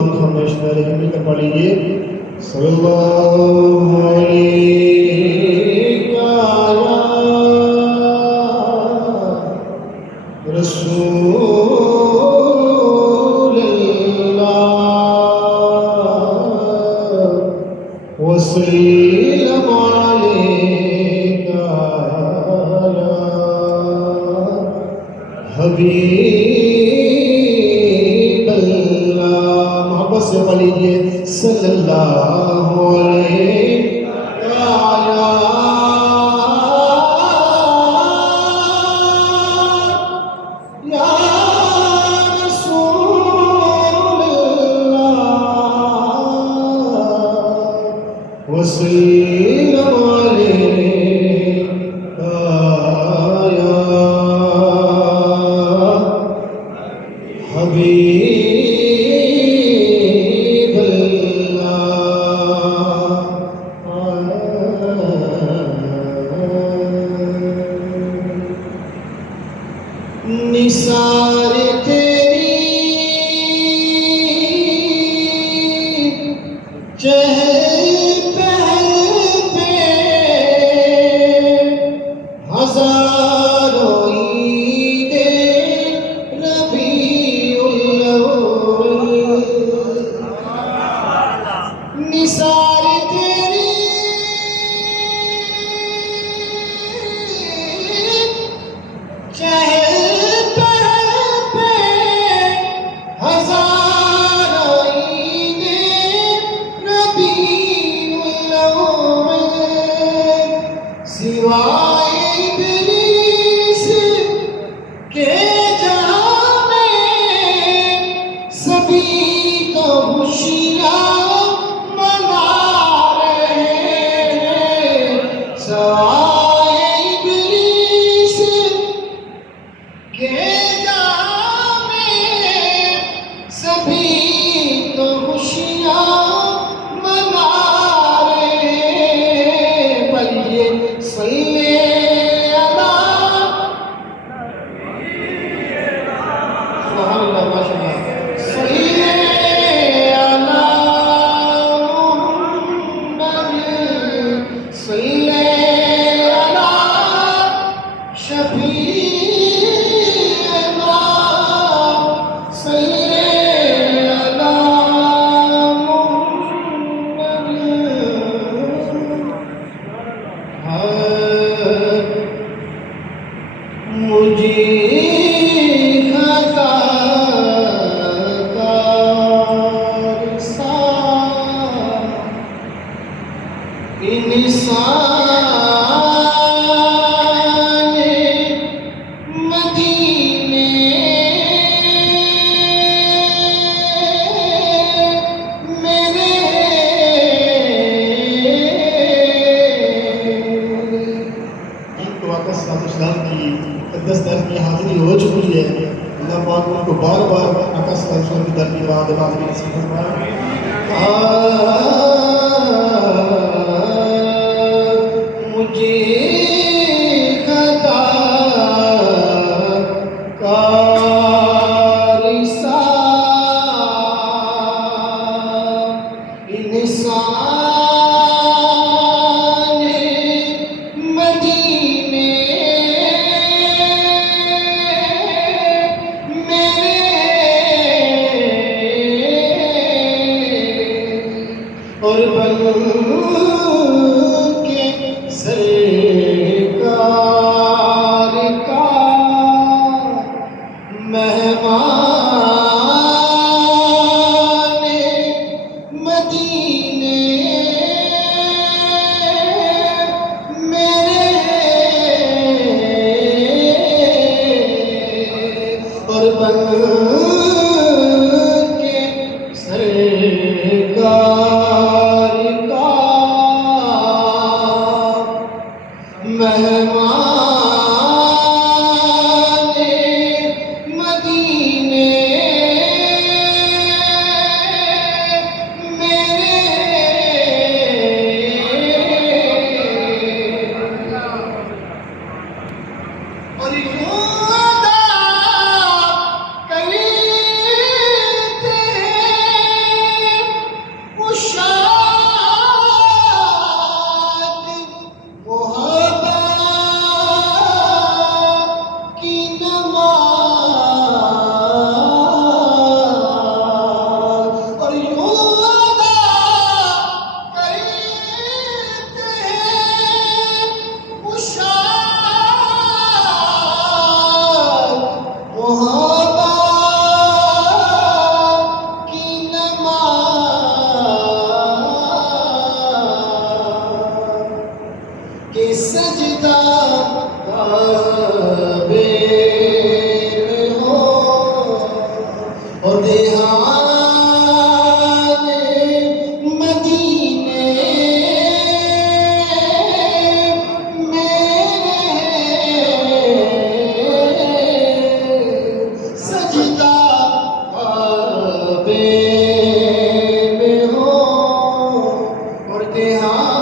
ہمیشہ علیہ مل کر پڑھ لیجیے صلی اللہ علیہ رسول اللہ وسلم علیہ حبیب اللہ محبت سے پڑھ لیجیے صلی اللہ علیہ یا رسول اللہ وسلم علیہ یا حبیب اللہ نثار تیری چہل پہل پہ ہزاروں عید ربیع الاول نثار تیری چہل سوائے ابلیس کے جہاں میں سبھی تو خوشیاں منا رہے ہیں سوائے ابلیس کے جہاں میں سبھی تو خوشیاں منا رہے ہیں پڑھیے صلی مجھے خطا کار سا انسان مدینے میرے تو آقا صلی اللہ علیہ وسلم کی مقدس در کی حاضری ہو چکی ہے اللہ پاک ان کو بار بار آقا صلی اللہ علیہ وسلم کی در کی بعد حاضری نصیب فرمائے مجھے خطا کار سا انسان مدینے اور بن کے سرکار کا مہمان مدینے میرے اور بن کے سرکار کا نہاد